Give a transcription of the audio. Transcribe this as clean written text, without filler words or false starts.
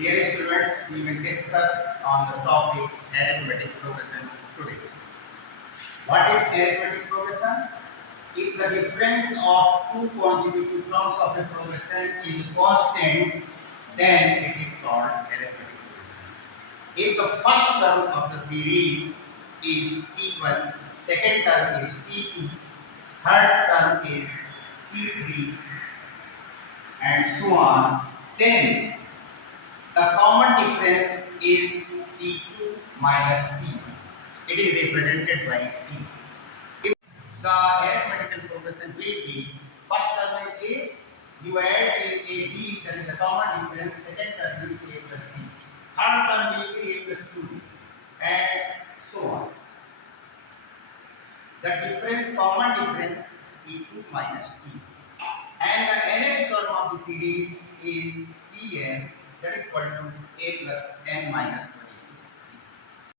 Dear students, we will discuss on the topic arithmetic progression today. What is arithmetic progression? If the difference of two consecutive terms of a progression is constant, then it is called arithmetic progression. If the first term of the series is T1, second term is T2, third term is T3, and so on, then the common difference is T2 minus T. It is represented by T. If the arithmetical progression will be, first term is A, you add a D, that is the common difference, second term is A plus D. Third term will be A plus 2, and so on. The difference, common difference, T2 minus T. And the nth term of the series is Tn, that is equal to A plus n minus 1.